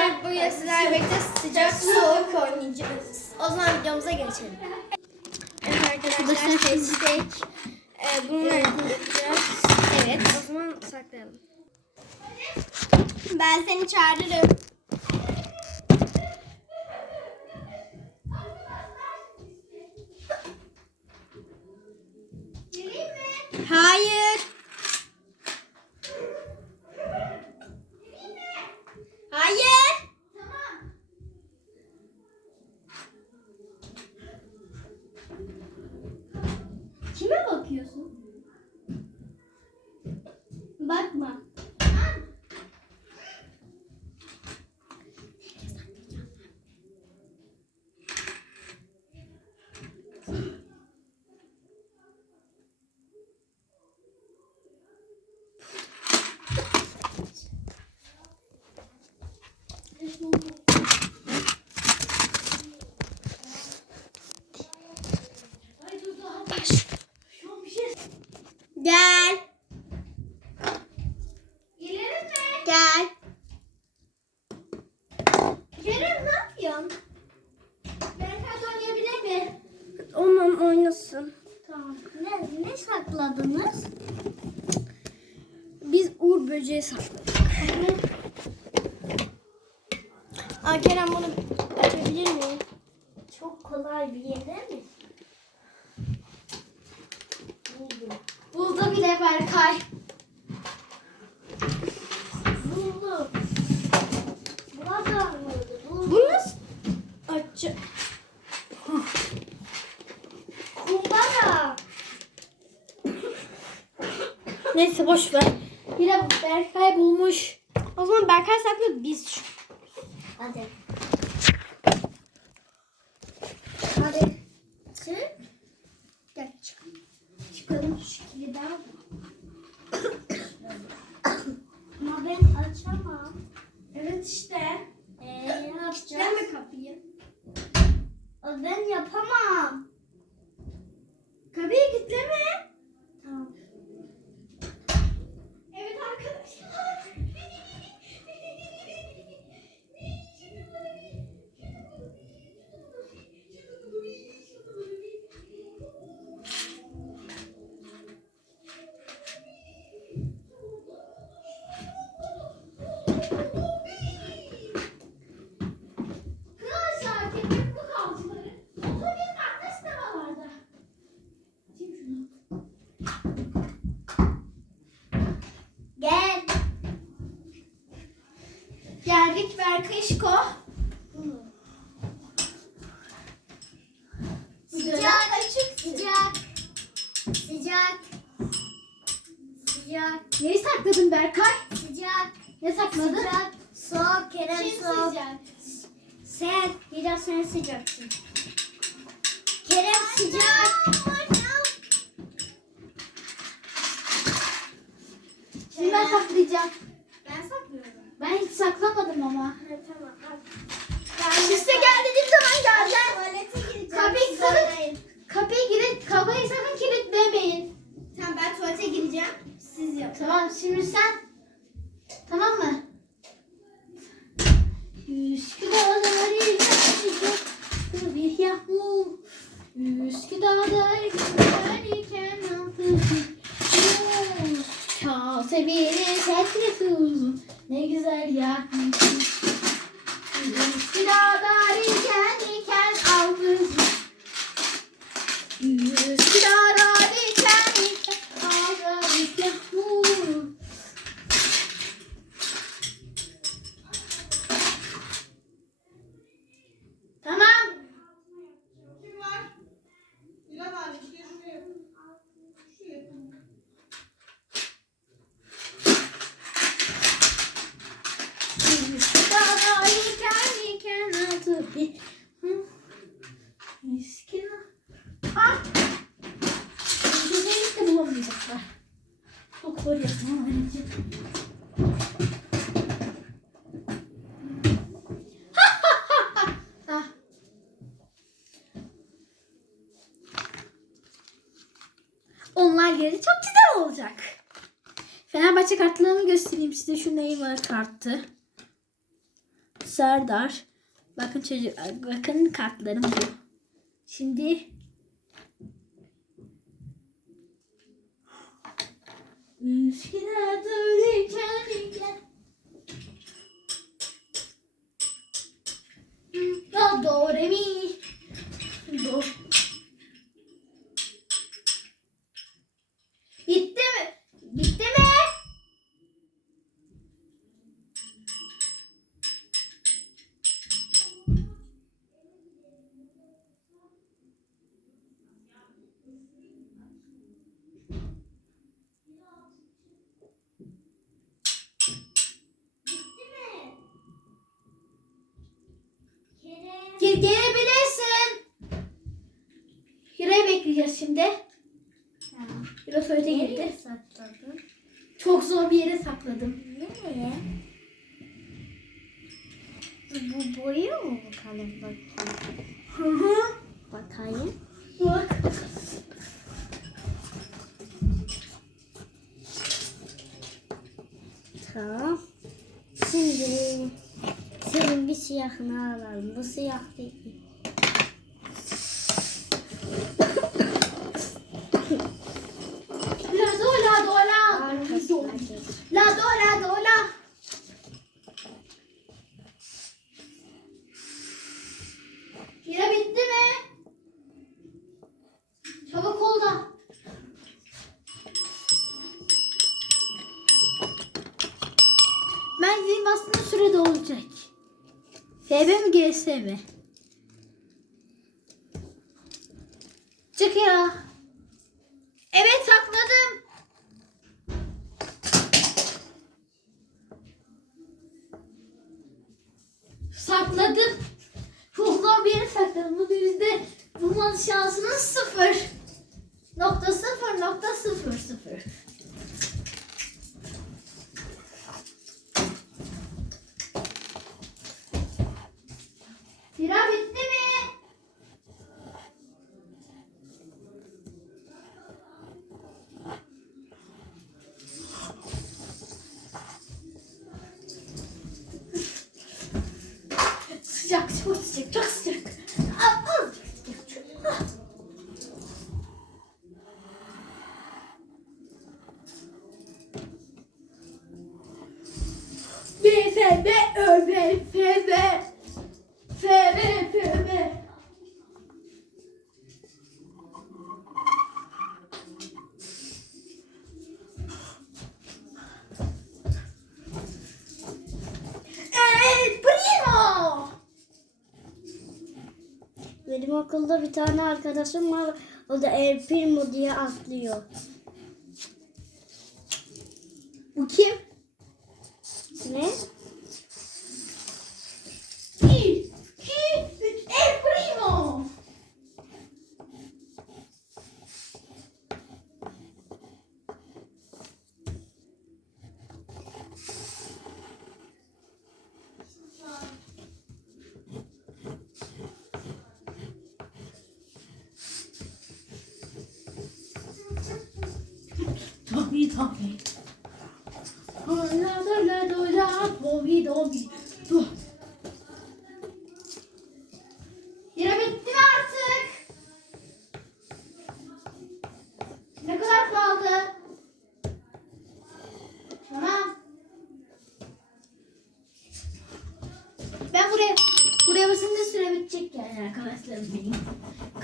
Arkadaşlar bugün sizlerle birlikte sıcak soğuk oynayacağız. O zaman videomuza geçelim. Evet arkadaşlar seçtik. Ee, bunu yapacağız. Evet o zaman saklayalım. Ben seni çağırırım. Hayır. Gel. Gelirim mi? Gel. Kerem ne yapıyorsun? Ben kart oynayabilir mi? Onunla oynasın. Tamam. Ne, ne sakladınız? Biz Uğur böceği sakladık. Aa, Kerem bunu açabilir miyim? Çok kolay bir yere mi? Buldum. Buldu bile Berkay. Buldum. Burada mıydı? Buldum. Bu nasıl? Açı. Kumbara. Neyse boş ver. Yine Berkay bulmuş. O zaman Berkay saklı biz şu. Hadi. Hadi. Çık. Gel çık. Çıkalım şu kiliden. Ama ben açamam. Evet işte. Ee, ne yapacağız? Kilitleme kapıyı. Ben yapamam. Kapıyı kilitleme. Geldik Berkışko. Sıcak açık sıcak. Sıcak. Sıcak. Neyi sakladın Berkay? Sıcak. Ne sakladın? Sıcak. Soğuk Kerem Kim soğuk. sıcak? Sen. Biraz sen sıcaksın. Kerem sıcak. Şimdi ben saklayacağım. Ben saklıyorum. Ben hiç saklamadım ama. Evet tamam. Size gel dediğim zaman geleceğim. Kapıyı sakın-. Kapıyı kilit, kapıyı sakın kilitlemeyin. Tamam ben tuvalete gireceğim. Siz yapın. Tamam şimdi sen. Tamam mı? Üsküdar'da bir bir yağmur. Üsküdar'da giderken altı Kase bir tuzum. Ne güzel yakmışsın. İken iken aldım. Üsküdar'da iken iken aldım bir yağmur. Tamam. Kim var? Dilan var. İşte şuraya. Şuraya. Üsküdar'da iken iken aldım bir Hı. Üsküdar. Ah! Güzellik de bulamayacaklar. Ah. Onlar gelince çok güzel olacak. Fenerbahçe kartlarını göstereyim size. Şu Neymar kartı. Serdar. Bakın çocuklar. Bakın kartlarım bu. Şimdi Üsküdar'da ölürken Do, do, re, mi. Zor bir yere sakladım. Nereye? Bu boyu mu bakalım bakayım? Hı hı. Bakayım. Bak. Tamam. Şimdi senin bir siyahını alalım. Bu siyah değil. La do la do la. Arkasına geç. La do la do la. Hira bitti mi? Çabuk ol da. Ben zil bastığında sürede olacak. FB mi GS mi? Çık ya. Evet sakladım. Sakladım. Zor bir yere sakladım. Bu denizde bulmanın şansınız sıfır. Nokta sıfır nokta sıfır sıfır. Bira bitti mi? Sıcak, çok sıcak, çok sıcak. Çok sıcak, FBFB. El Primo. Benim okulda bir tane arkadaşım var. O da El Primo diye atlıyor. Bu kim? Ne? Bir, iki, üç. El Primo. Tabii tabii. La la la la la dobi dobi buraya basınca süre bitecek yani arkadaşlar benim.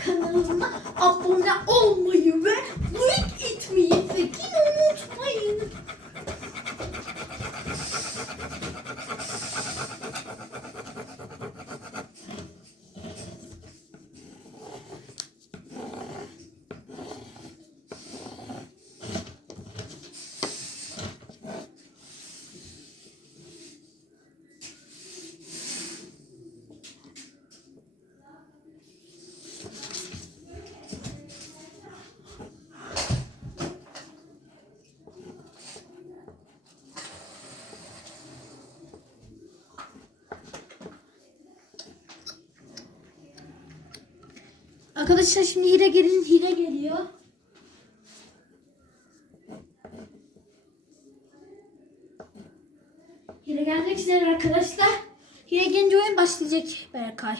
Kanalıma abone olmayı ve like etmeyi sakın unutmayın. Arkadaşlar şimdi hile gelin hile geliyor. Hile gelmek üzere arkadaşlar. Hile gelince oyun başlayacak Berkay.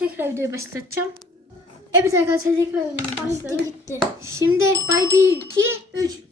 Tekrar videoyu başlatacağım. Evet arkadaşlar tekrar videoyu başladık. gitti. Şimdi bay 1, 2, 3.